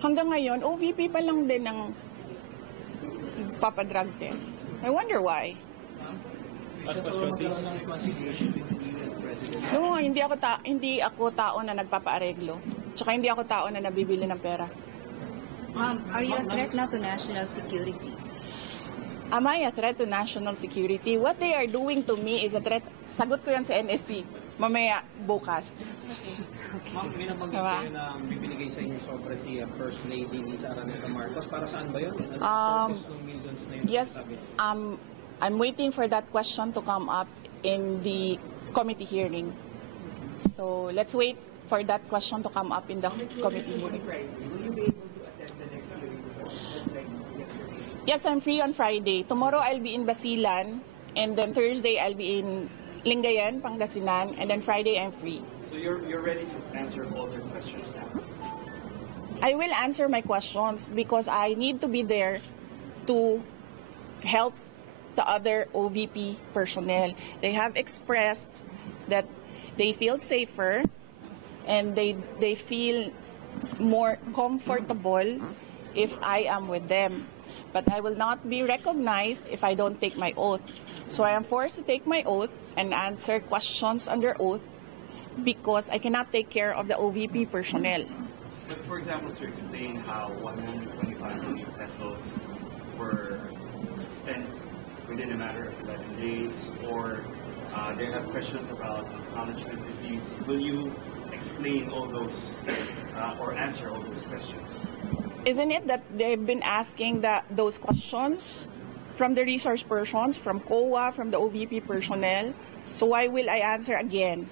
hanggang ngayon, OVP pa lang din ang papadrug test. I wonder why. No, hindi ako tao na nagpapaareglo. Tsaka hindi ako tao na nabibili ng pera. Ma'am, are you a threat now to national security? Am I a threat to national security? What they are doing to me is a threat. Sagot ko yan sa NSC. Mamaya, bukas. Ma'am, may nabanggit kayo na bibinigay sa inyo sobre si First Lady Lisa Araneta Marcos. Para saan ba yun? Purpose ng millions na yun? Yes, I'm waiting for that question to come up in the committee hearing. So let's wait for that question to come up in the committee hearing. Will you be able to attend the next hearing just like yesterday? Yes, I'm free on Friday. Tomorrow I'll be in Basilan, and then Thursday I'll be in Lingayen, Pangasinan, and then Friday I'm free. So you're ready to answer all their questions now? I will answer my questions because I need to be there to help the other OVP personnel. They have expressed that they feel safer and they feel more comfortable if I am with them. But I will not be recognized if I don't take my oath. So I am forced to take my oath and answer questions under oath because I cannot take care of the OVP personnel. But for example, to explain how 125 million pesos were spent within a matter of 11 days, or they have questions about acknowledgement receipts, will you explain all those or answer all those questions? Isn't it that they've been asking those questions from the resource persons, from COA, from the OVP personnel? So why will I answer again?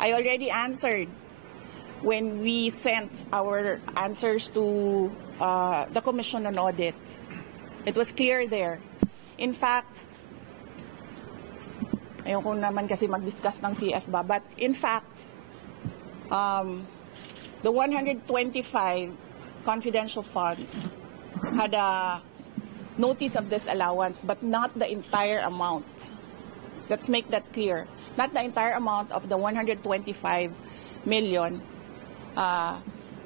I already answered when we sent our answers to the Commission on Audit. It was clear there. In fact, ayoko naman kasi mag-discuss ng CFBA, but in fact, the 125 confidential funds had a notice of disallowance, but not the entire amount. Let's make that clear. Not the entire amount of the 125 million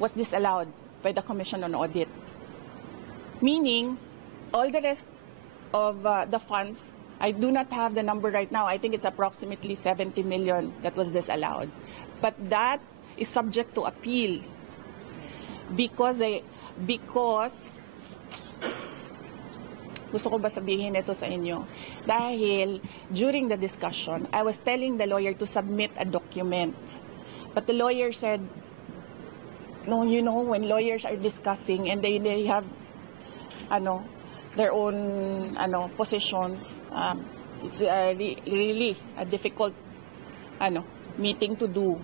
was disallowed by the Commission on Audit. Meaning, all the rest of the funds, I do not have the number right now. I think it's approximately 70 million that was disallowed. But that is subject to appeal because gusto ko ba sabihin ito sa inyo? Dahil during the discussion, I was telling the lawyer to submit a document. But the lawyer said, no, you know, when lawyers are discussing and they have their own positions, it's really a difficult meeting to do.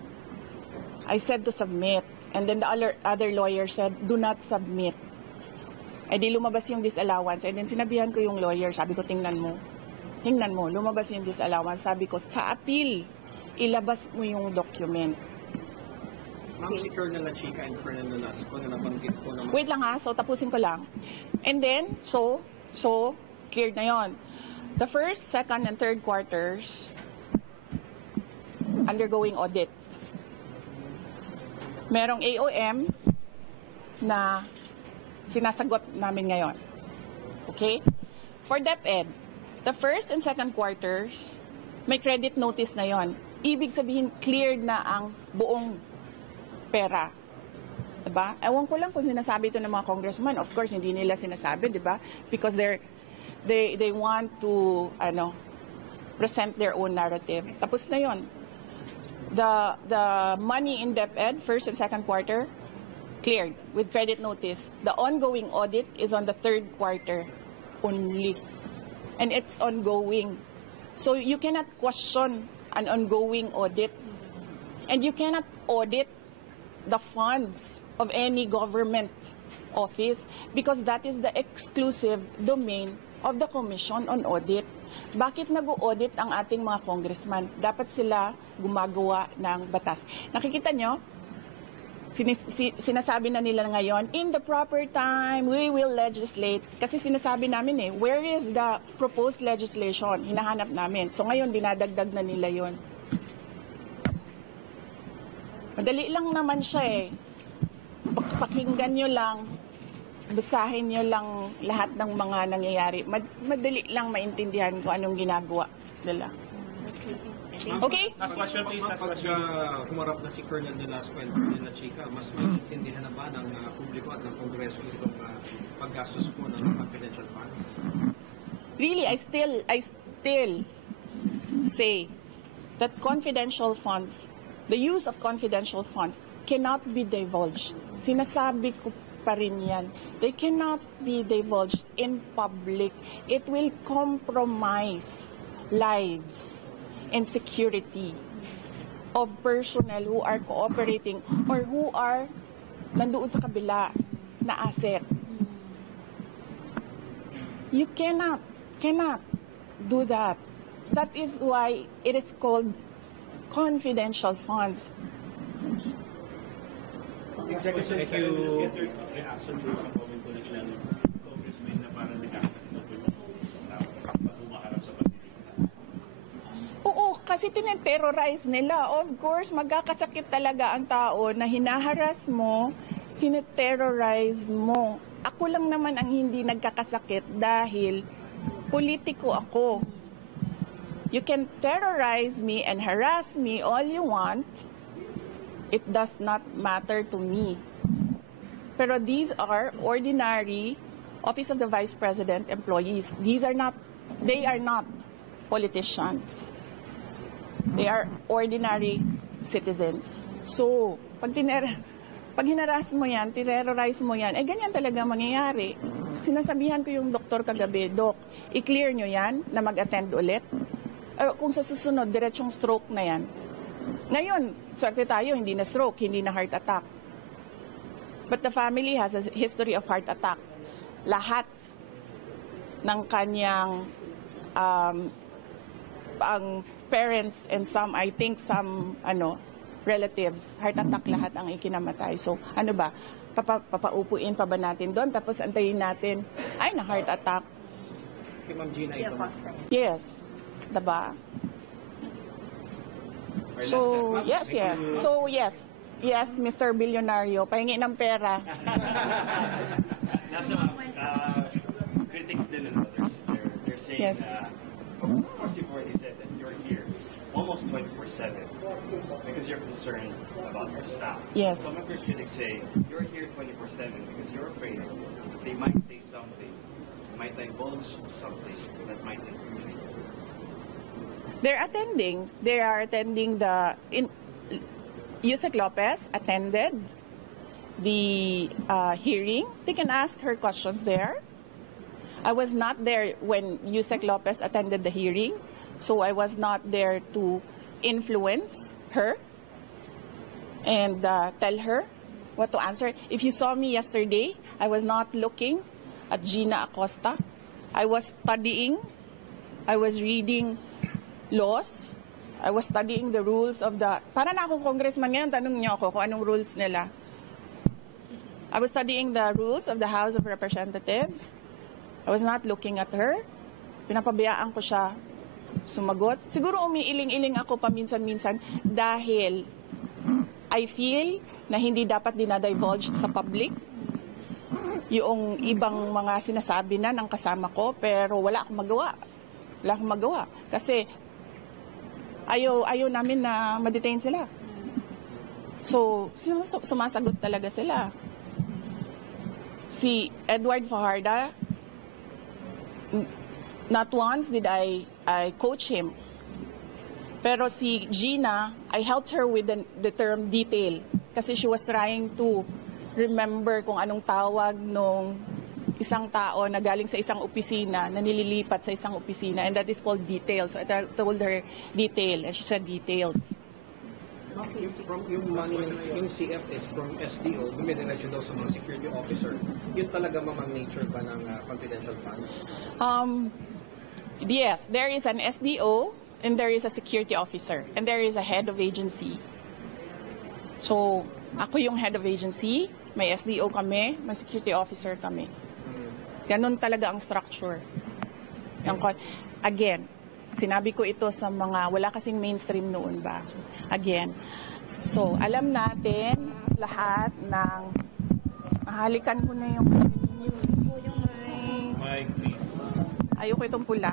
I said to submit, and then the other lawyer said, do not submit. Eh di lumabas yung disallowance, and then sinabihan ko yung lawyer, sabi ko, tingnan mo, lumabas yung disallowance, sabi ko, sa appeal, ilabas mo yung document. Ma'am, si Colonel Chica and Colonel Nolasco na nabanggit po naman. Wait lang ha, so tapusin ko lang. And then, so cleared na yon. The first, second, and third quarters, undergoing audit. Merong AOM na sinasagot namin ngayon. Okay? For DepEd, the first and second quarters, may credit notice na yon. Ibig sabihin, cleared na ang buong pera. Diba? Ewan ko lang kung sinasabi ito ng mga congressman. Of course, hindi nila sinasabi, diba? Because they want to present their own narrative. Tapos na yon. The money in DepEd, first and second quarter, cleared with credit notice. The ongoing audit is on the third quarter only. And it's ongoing. So you cannot question an ongoing audit. And you cannot audit the funds of any government office because that is the exclusive domain of the Commission on Audit. Bakit nag-audit ang ating mga congressman? Dapat sila gumagawa ng batas. Nakikita nyo? Sinasabi na nila ngayon, in the proper time, we will legislate. Kasi sinasabi namin where is the proposed legislation? Hinahanap namin. So ngayon, dinadagdag na nila yon. Madali lang naman siya pakinggan nyo lang, basahin nyo lang lahat ng mga nangyayari. Madali lang maintindihan kung anong ginagawa nila. Okay? Last question please, last question. Humarap na si Colonel Velasco and Colonel Chica, mas maintindihan na ba ng publiko at ng Kongreso itong paggastos po ng confidential funds? Really, I still say that confidential funds, the use of confidential funds cannot be divulged. Sinasabi ko pa rin yan. They cannot be divulged in public. It will compromise lives and security of personnel who are cooperating or who are nandoon sa kabila na asset. You cannot do that. That is why it is called confidential funds. Executive, let's get your reaction to sa comment ko ng ilang congressmen na parang nagkakasakit ng umaharap sa pagtitigan. Oo, kasi tineterrorize nila. Of course, magkakasakit talaga ang tao na hinaharas mo, tineterrorize mo. Ako lang naman ang hindi nagkakasakit dahil politiko ako. You can terrorize me and harass me all you want. It does not matter to me. Pero these are ordinary Office of the Vice President employees. They are not politicians. They are ordinary citizens. So, pag hinaras mo yan, terrorize mo yan, ganyan talaga mangyayari. Sinasabihan ko yung doktor kagabi, Doc, i-clear nyo yan na mag-attend ulit. Kung sa susunod, diretsong stroke na yan. Ngayon, swerte tayo, hindi na stroke, hindi na heart attack. But the family has a history of heart attack. Lahat ng kanyang ang parents and some, I think some relatives, heart attack lahat ang ikinamatay. So, ano ba? Papaupuin pa ba natin doon? Tapos antayin natin, ay na heart attack. Kay Ma'am Gina ito. Yes. Diba? So, yes. So, yes. Yes, Mr. Billionario, pahingi ng pera. Nasa critics din and others, they're saying, Yes. Of course you've already said that you're here almost 24/7 because you're concerned about your staff. Yes. Some of your critics say you're here 24/7 because you're afraid they might say something, might divulge something that might incriminate you. They are attending Yusek Lopez attended the hearing. They can ask her questions there. I was not there when Yusek Lopez attended the hearing, so I was not there to influence her and tell her what to answer. If you saw me yesterday, I was not looking at Gina Acosta. I was studying. I was reading laws. I was studying the rules of the... Para na akong congressman ngayon, tanong niyo ako kung anong rules nila. I was studying the rules of the House of Representatives. I was not looking at her. Pinapabayaan ko siya sumagot. Siguro umiiling-iling ako paminsan-minsan dahil I feel na hindi dapat dinadivulge sa public yung ibang mga sinasabi na ng kasama ko, pero wala akong magawa. Wala akong magawa. Kasi ayaw namin na ma-detain sila. So, sumasagot talaga sila. Si Edward Fajardo, not once did I coach him. Pero si Gina, I helped her with the term detail. Kasi she was trying to remember kung anong tawag nung isang tao na galing sa isang opisina, na nililipat sa isang opisina, and that is called detail. So I told her detail, and she said details. Yung CF is from SDO, dumidiretso daw sa mga security officer. Yun talaga mamang nature ba ng confidential funds? Yes, there is an SDO, and there is a security officer, and there is a head of agency. So, ako yung head of agency, may SDO kami, may security officer kami. Ganon talaga ang structure. Again, sinabi ko ito sa mga, wala kasing mainstream noon ba? Again, so alam natin lahat ng Halikan ko na yung Po yung may... Mike, please. ayoko itong pula.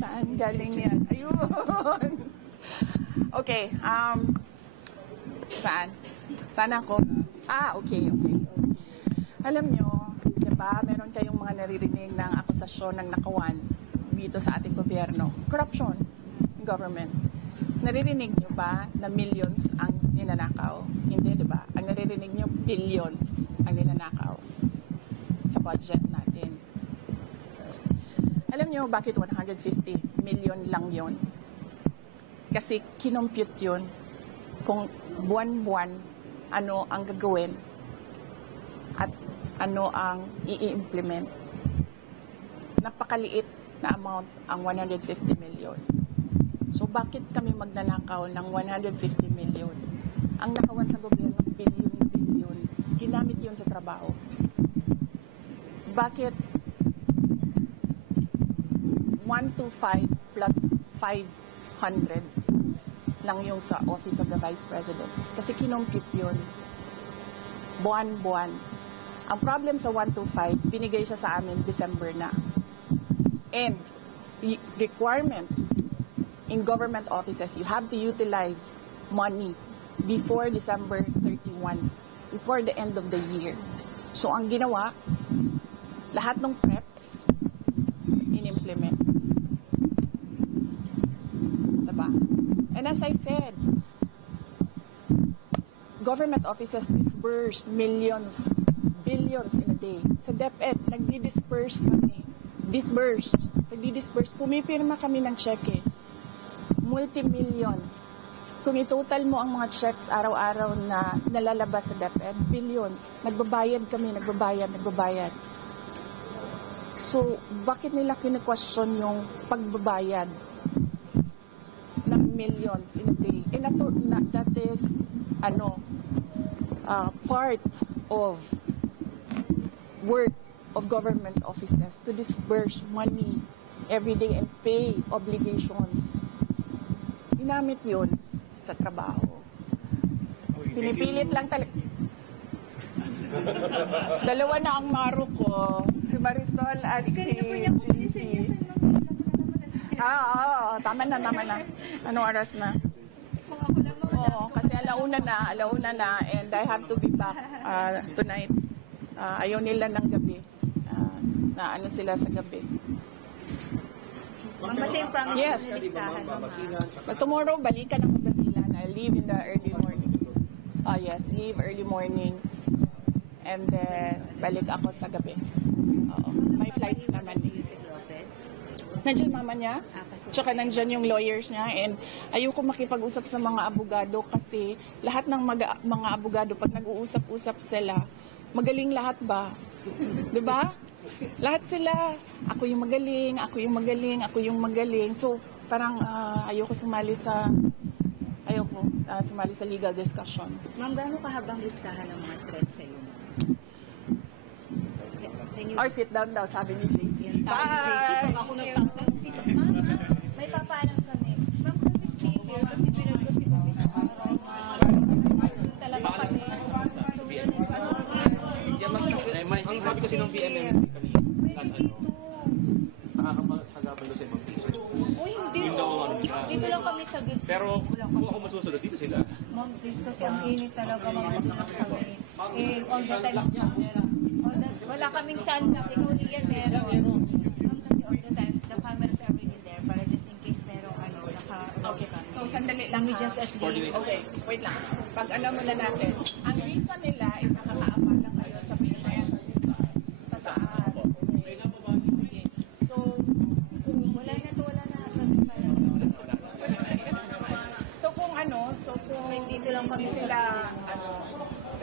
Saan galing yan? Ayun. Okay, saan? Saan ako? Okay. Alam nyo, diba, meron kayong mga naririnig ng akusasyon ng nakawan dito sa ating gobyerno. Corruption in government. Naririnig nyo ba na millions ang ninanakaw? Hindi, diba? Ang naririnig nyo, billions ang ninanakaw sa budget natin. Alam nyo bakit 150 million lang yon? Kasi kinompute yun kung buwan-buwan ano ang gagawin at ano ang i-implement. Napakaliit na amount ang 150 million. So bakit kami magnanakaw ng 150 million? Ang nakawan sa gobyerno, billion. Ginamit yun sa trabaho. Bakit 125 plus 500 lang yung sa Office of the Vice President? Kasi kinompute yun. Buwan-buwan. Ang problem sa 125, binigay siya sa amin December na. And requirement in government offices, you have to utilize money before December 31, before the end of the year. So ang ginawa, lahat ng preps, in-implement. Diba? And as I said, government offices disperse millions, billions in a day. Sa DepEd, nagdi-disperse kami. Nagdi-disperse. Pumipirma kami ng cheque. Multi-million. Kung i-total mo ang mga checks araw-araw na nalalabas sa DepEd, billions. Nagbabayad kami, nagbabayad. So, bakit nila kine-question yung pagbabayad ng millions in a day? And that is, part of work of government offices to disperse money every day and pay obligations. Ginamit yun sa trabaho. Pinipilit lang talaga. Dalawa na ang maro ko. Si Marisol at si JC. Tama na. Anong oras na? Oo, kasi alauna na and I have to be back tonight. Ayaw nila ng gabi. Na ano sila sa gabi. Ma'am, basta yung promise Yes. na listahan mo, ma'am. But tomorrow, balikan ako sa sila. I leave in the early morning. Yes, leave early morning. And then, balik ako sa gabi. Oo. May flights naman. Si Yusek Lopez. Nandiyan mama niya. Kasi Tsaka nandyan yung lawyers niya. And ayoko makipag-usap sa mga abogado kasi lahat ng mga abogado, pag nag-uusap-usap sila, magaling lahat ba? Diba? Lahat sila. Ako yung magaling. So, parang ayoko sumali sa legal discussion. Ma'am, gaano kahabang listahan ng mga threats sa'yo? Or sit down daw, sabi ni JC. Tawag ni JC, pag ako nagtangtang, ma'am, may papaalam kami. Ma'am, kung we stay here, kasi pinag ko si Bobby sa araw, talaga kami. So, yun, Ang sabi kasi ng PMM kanina, last nakakapagabalo sa ibang teacher. Uy, hindi Yun daw ang ano nila. Dito lang kami sa gate. Pero kung ako masusunod dito sila. Ma'am, please, kasi ang init talaga, mamagulak kami. All the time, wala kaming sunblock, ikaw Ian, meron. Ma'am, kasi all the time, the cameras are really there para just in case merong Okay. So, sandali Let lang. me just at least. Okay, wait lang. Pag muna natin, ang reason nila is nakakaabala kayo sa payment sa taas. Sige. So, Wala na. kung dito lang kami sila,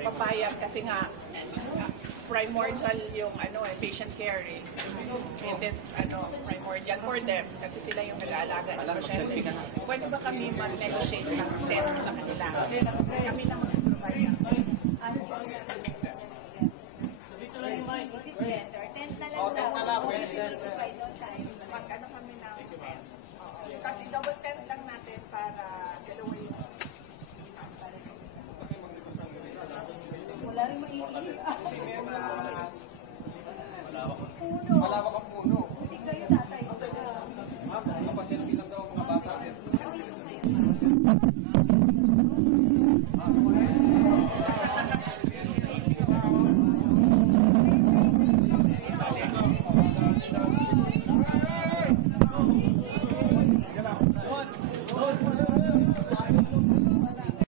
papayag kasi nga, primordial yung patient care eh. It is primordial for them kasi sila yung nag-aalaga ng pasyente. Pwede ba kami mag-negotiate ng test sa kanila? Kami lang mag-provide. Mag kami ng tent. Kasi double tent lang natin para dalawa yung maiiyak. Kasi may Puno. malawak ang puno.